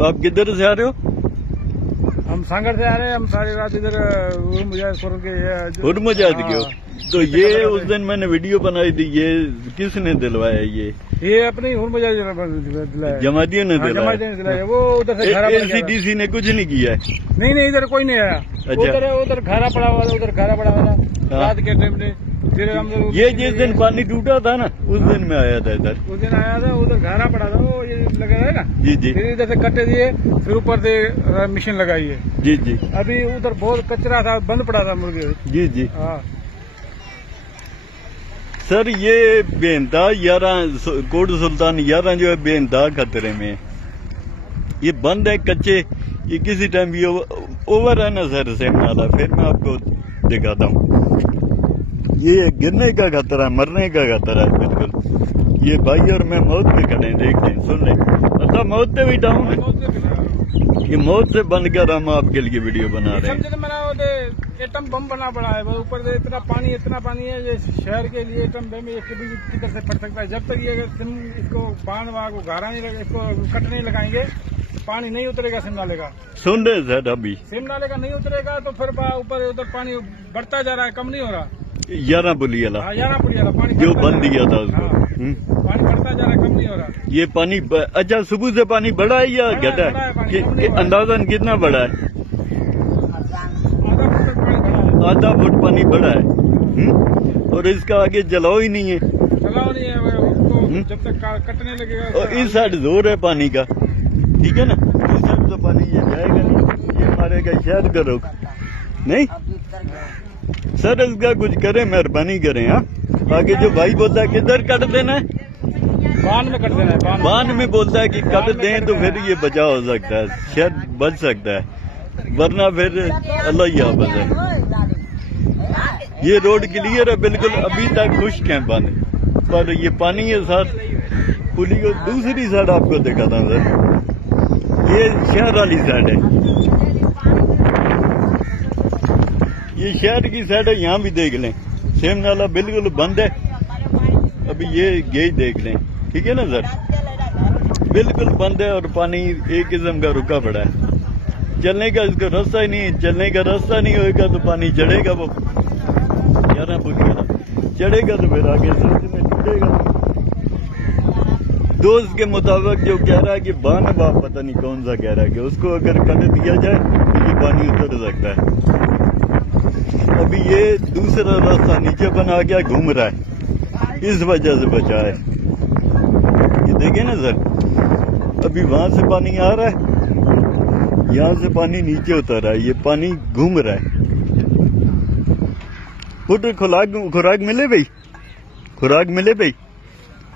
आप किधर से आ रहे हो? हम सांगड़ से आ रहे हैं। हम सारी रात इधर हुरमुजाद के हो? तो ये उस दिन मैंने वीडियो बनाई थी, ये किसने दिलवाया? ये अपनी हुरमुजाद दिलाया, जमातियों ने दिलाया। वो उधर से LCDC ने कुछ नहीं किया है? नहीं, इधर कोई नहीं आया। अच्छा, उधर खारा पड़ा हुआ था, उधर खारा पड़ा हुआ था रात के टाइम में। फिर हम लोग ये जिस दिन पानी टूटा था ना, उस दिन में आया था इधर। उस दिन आया था, उधर घारा पड़ा था, वो ये लगा है ना। जी। फिर इधर से कट्टे दिए, फिर ऊपर से मशीन लगाई है। जी। अभी उधर बहुत कचरा था, बंद पड़ा था मुर्गे। जी। हाँ सर, ये बेनता 11 कोट सुल्तान 11 जो है बेनता खतरे में। ये बंद है, कच्चे, ये किसी टाइम भी ओवर है ना सर से नाला। फिर मैं आपको दिखाता हूँ, ये गिरने का खतरा है, मरने का खतरा है बिल्कुल। ये भाई और मैं मौत पे खड़े हैं, देख लें, सुन लें। मतलब मौत पे भी डाउन है, ये मौत से बन कर हम आपके लिए वीडियो बना रहे हैं। एटम बम बना पड़ा है ऊपर से। इतना पानी है, ये शहर के लिए एटम बम किधर से फट सकता है। जब तक ये इसको बांध को गारा नहीं लगा, इसको कट नहीं लगाएंगे, पानी नहीं उतरेगा सिम नाले का। सुन रहे सर, अभी सिम नाले का नहीं उतरेगा तो फिर ऊपर उधर पानी बढ़ता जा रहा है, कम नहीं हो रहा। 11 पुली वाला, 11 पुली वाला पानी जो बंद दिया था उसको। पानी बढ़ता जा रहा है, कम नहीं हो रहा। ये पानी अच्छा, सुबह से पानी बढ़ा है या घटा है? अंदाजन कितना बढ़ा है? आधा फुट पानी बढ़ा है। और इसका आगे जलाओ ही नहीं है। जब तक कटने लगेगा। और इस साइड जोर है पानी का, ठीक है ना। इस साइड तो पानी ये जाएगा नहीं, ये मारेगा शहर का रुख नहीं। सर, इसका कुछ करें, मेहरबानी करें। हाँ, आगे जो भाई बोलता है किधर कट देना है, बांध में कट देना है। बांध में बोलता है कि कट दें तो फिर ये बचाव हो सकता है, शायद बच सकता है, वरना फिर अल्लाह ही हाफ़िज़ है। ये रोड क्लियर है बिल्कुल, अभी तक खुश्क है बंद, पर ये पानी है साथ पुली को। दूसरी साइड आपको दिखाता हूँ सर, ये शहर वाली साइड है, ये शहर की साइड है। यहाँ भी देख लें, सेम नाला बिल्कुल बंद है। अभी ये गेज देख लें, ठीक है ना सर, बिल्कुल बंद है। और पानी एक किस्म का रुका पड़ा है, चलने का इसका रास्ता ही नहीं है। चलने का रास्ता नहीं होगा तो पानी चढ़ेगा, वो 11 फुट चढ़ेगा तो फिर आगे में टूटेगा। दोस्त के मुताबिक जो कह रहा है कि बांध बाप पता नहीं कौन सा कह रहा है कि उसको अगर कट दिया जाए तो ये पानी उतर सकता है। अभी ये दूसरा रास्ता नीचे बना गया, घूम रहा है, इस वजह से बचा है। ये देखे ना सर, अभी वहां से पानी आ रहा है, यहाँ से पानी नीचे उतर रहा है, ये पानी घूम रहा है। पुत्र खुराक मिले भाई, खुराक मिले भाई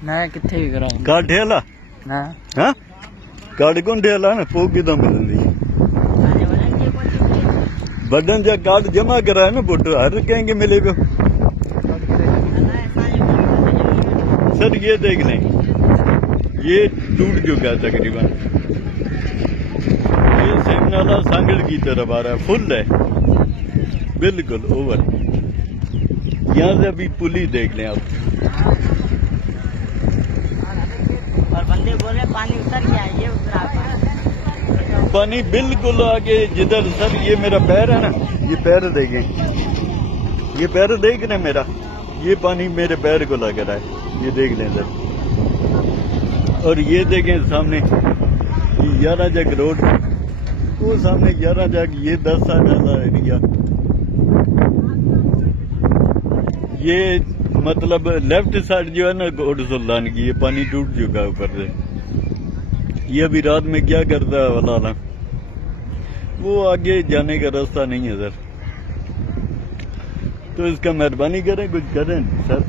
ना किथे काट ठेला ना। हाँ, काट कौन ठेला ना पोग किदा मिलती बदन जा काट जमा करा है ना पुत्र, हर कहेंगे मिले पे। सर ये देख लें, ये टूट चुका है तकरीबन। ये सेम नाला सांगड़ की तरफ आ रहा है, फुल है बिल्कुल ओवर। यहाँ से अभी पुली देख लें आप। और बंदे बोले पानी उतर गया, ये उतरा पानी बिल्कुल आगे जिधर। सर ये मेरा पैर है ना, ये पैर देखें, ये पैर देख रहे मेरा, ये पानी मेरे पैर को लग रहा है, ये देख लें सर। और ये देखें सामने 11 जग रोड, वो सामने 11 जग, ये 10 वाला एरिया। ये मतलब लेफ्ट साइड जो है ना कोट सुल्तान की, ये पानी टूट चुका है ऊपर से। ये अभी रात में क्या करता है वाला, वो आगे जाने का रास्ता नहीं है सर। तो इसका मेहरबानी करें, कुछ करें सर।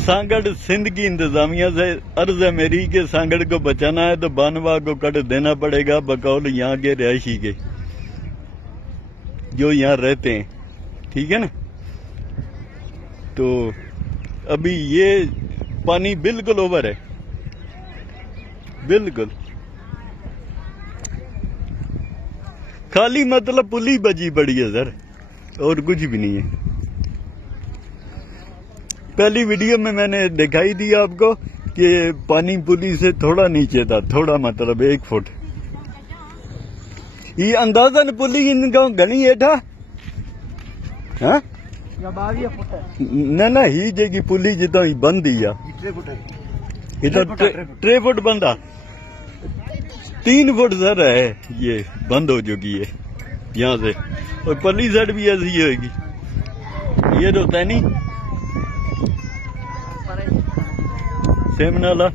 सांगड़ सिंध की इंतजामिया से अर्ज है मेरी कि सांगड़ को बचाना है तो बानवा को कट देना पड़ेगा, बकौल यहाँ के रिहायशी के जो यहाँ रहते हैं, ठीक है ना। तो अभी ये पानी बिल्कुल ओवर है, बिल्कुल खाली मतलब पुली बजी पड़ी है सर, और कुछ भी नहीं है। पहली वीडियो में मैंने दिखाई दी आपको कि पानी पुली से थोड़ा नीचे था, थोड़ा मतलब 1 फुट। ये अंदाजन पुली इनका घनी हेठा हाँ न ही जेकी पुली जितो ही बंद ही इधर 3 फुट बंदा 3 फुट सर है, ये बंद हो चुकी है यहाँ से। और पल्ली साइड भी ऐसी ही होगी, ये तो तैनी सेम नाला,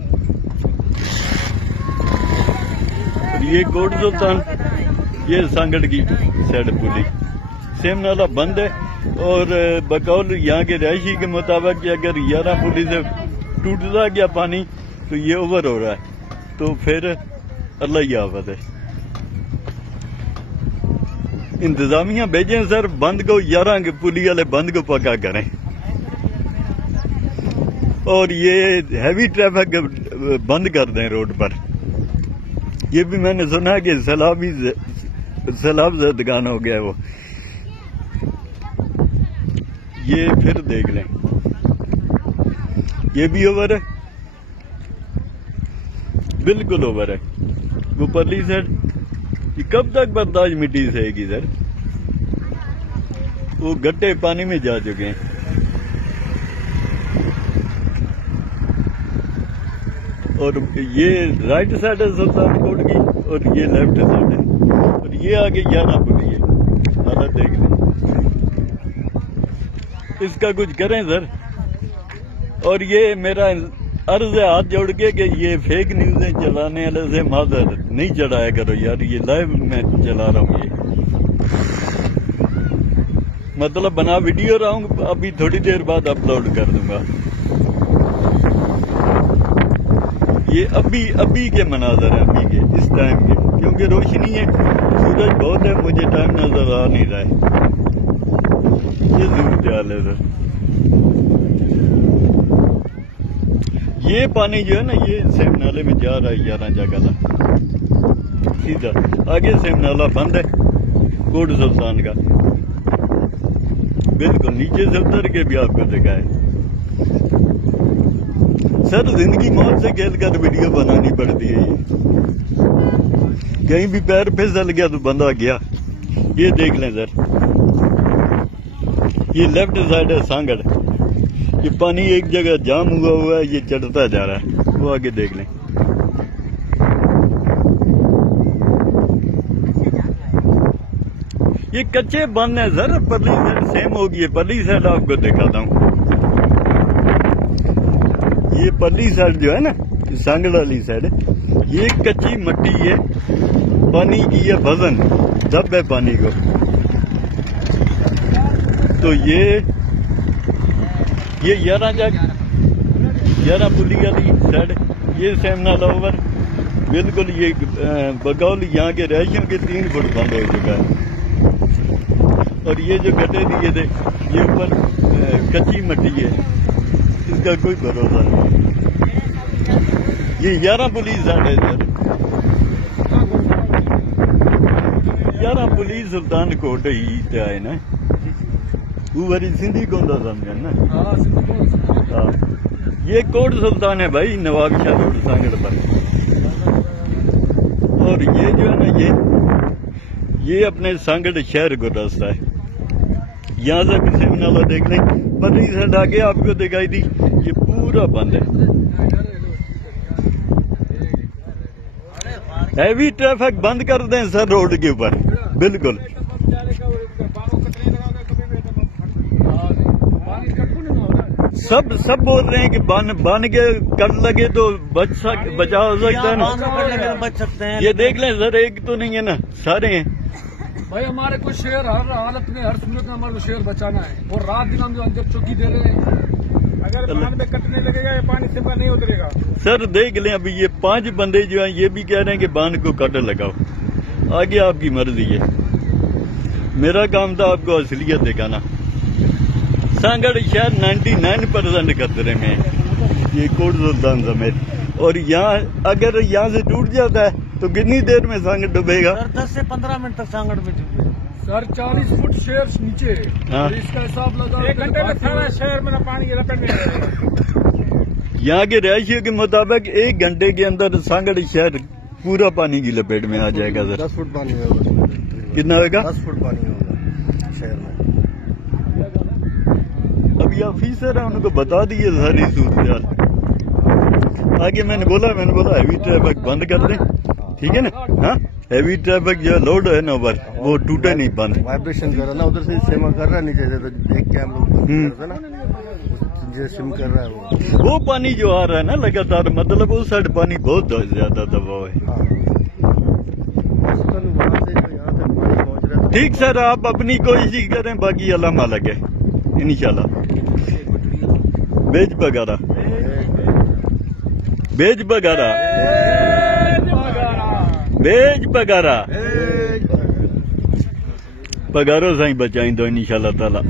ये कोट सुल्तान, ये सांगड़ की साइड पुली। सेम नाला बंद है और बकौल यहाँ के रहायशी के मुताबिक कि अगर 11 पुली से टूटता गया पानी तो ये ओवर हो रहा है, तो फिर अल्लाह ही आफत है। इंतजामिया भेजें सर, बंद को 11 के पुली वाले बंद को पक्का करें। और ये हैवी ट्रैफिक बंद कर दें रोड पर। ये भी मैंने सुना है कि सैलाब ज़दगान हो गया वो, ये फिर देख लें। ये भी ओवर है, बिल्कुल ओवर है। वो परली साइड ये कब तक बर्दाश्त मिट्टी सहेगी सर? वो गड्ढे पानी में जा चुके हैं। और ये राइट साइड है सुल्तान कोट की और ये लेफ्ट साइड है, और ये आगे 11 पुली है। हालत देख लें, इसका कुछ करें सर। और ये मेरा अर्ज है हाथ जोड़ के कि ये फेक न्यूज़ें चलाने वाले से माजर नहीं चढ़ाया करो यार, ये लाइव मैं चला रहा हूँ। ये मतलब बना वीडियो रहा हूँ, अभी थोड़ी देर बाद अपलोड कर दूंगा। ये अभी के मनाजर है, अभी के इस टाइम के, क्योंकि रोशनी है, सूरज बहुत है, मुझे टाइम नजर आ नहीं रहा है। ये जरूर ख्याल है सर। ये पानी जो है ना, ये सेम नाले में जा रहा है 11 जगह सीधा। आगे सेम नाला बंद है कोट सुल्तान का, बिल्कुल नीचे से उतर के भी आपको दिखा है। सर जिंदगी मौत से खेल कर वीडियो बनानी पड़ती है। ये कहीं भी पैर फिसल गया तो बंदा गया। ये देख लें सर, ये लेफ्ट साइड है सांगड़, ये पानी एक जगह जाम हुआ है, ये चढ़ता जा रहा है। वो आगे देख लें। ये कच्चे बंद है सर, परली साइड सेम होगी। है परली साइड आपको दिखाता हूँ। ये परली साइड जो है ना, सांगड़ वाली साइड, ये कच्ची मट्टी है, पानी की है वजन, दब है पानी को। तो ये 11 पुली वाली साइड, ये सेम नाला ओवर, बिल्कुल ये बगौल यहाँ के रहायशियों के 3 फुट बंद हो चुका है। और ये जो गड्ढे दिए थे, ये ऊपर कच्ची मट्टी है, इसका कोई भरोसा नहीं। ये 11 पुलिस साइड है सर, 11 पुलिस सुल्तान कोट ही आए ना, वो वरी सिंधी कोंदा समझन ना। हाँ, ये कोट सुल्तान है भाई, नवाब शाह रोड सांगड़ पर। और ये जो है ना, ये अपने सांगड़ शहर को रास्ता है। यहाँ से भी सेम नाला देख लें, पतली साइड आगे आपको दिखाई दी, ये पूरा बंद है। हैवी ट्रैफिक बंद कर दें सर रोड के ऊपर, बिल्कुल। सब बोल रहे हैं कि बांध के कर लगे तो बचाव हो सकता है ना, बच सकते हैं। ये देख लें सर, एक तो नहीं है ना, सारे हैं भाई। हमारे को शेर हर हालत में, हर सूरत में हमारे को शेर बचाना है, और रात दिन हम जो अंदर चौकी दे रहे हैं। अगर बांध में कटने लगेगा ये पानी सिंपल नहीं उतरेगा सर। देख लें अभी ये 5 बंदे जो हैं, ये भी कह रहे हैं कि बांध को कट लगाओ। आगे आपकी मर्जी है, मेरा काम था आपको असलियत दिखाना। सांगड़ शहर 99% खतरे में है, ये कोट सुल्तान समेत। और यहाँ अगर यहाँ से टूट जाता है तो कितनी देर में सांगड़ डूबेगा? 10 से 15 मिनट तक सांगड़ में डूबेगा सर। 40 फुट शेर नीचे। हाँ। इसका हिसाब लगा 1 घंटे में सारा शहर में पानी लपेट में। यहाँ के रहायशियों के मुताबिक 1 घंटे के अंदर सांगड़ शहर पूरा पानी की लपेट में आ जाएगा सर। 10 फुट पानी होगा। कितना होगा? 10 फुट पानी होगा शहर में। अभी ऑफिसर है, उनको बता दिए सारी सूरत। आगे मैंने बोला हैवी ट्रैफिक बंद कर दें, ठीक है ना? हाँ, हैवी ट्रैफिक जो लोड है ना ओवर, वो टूटे नहीं बंद। वाइब्रेशन कर रहा ना, उधर से सेमा कर रहा है नीचे से, तो देख के हम लोग करते ना जो सिम कर रहा है वो पानी जो आ रहा है ना लगातार, मतलब उस साइड पानी बहुत ज्यादा दबाव है। हाँ। वहाँ से जो यहाँ तक पानी पहुँच रहा है। ठीक सर, आप अपनी कोशिश करें, बाकी अल्लाह मालिक है इंशाल्लाह। बेज बगारा बेज बगारा बेज बगारा पगारो साईं बचाई दो इंशाल्लाह ताला।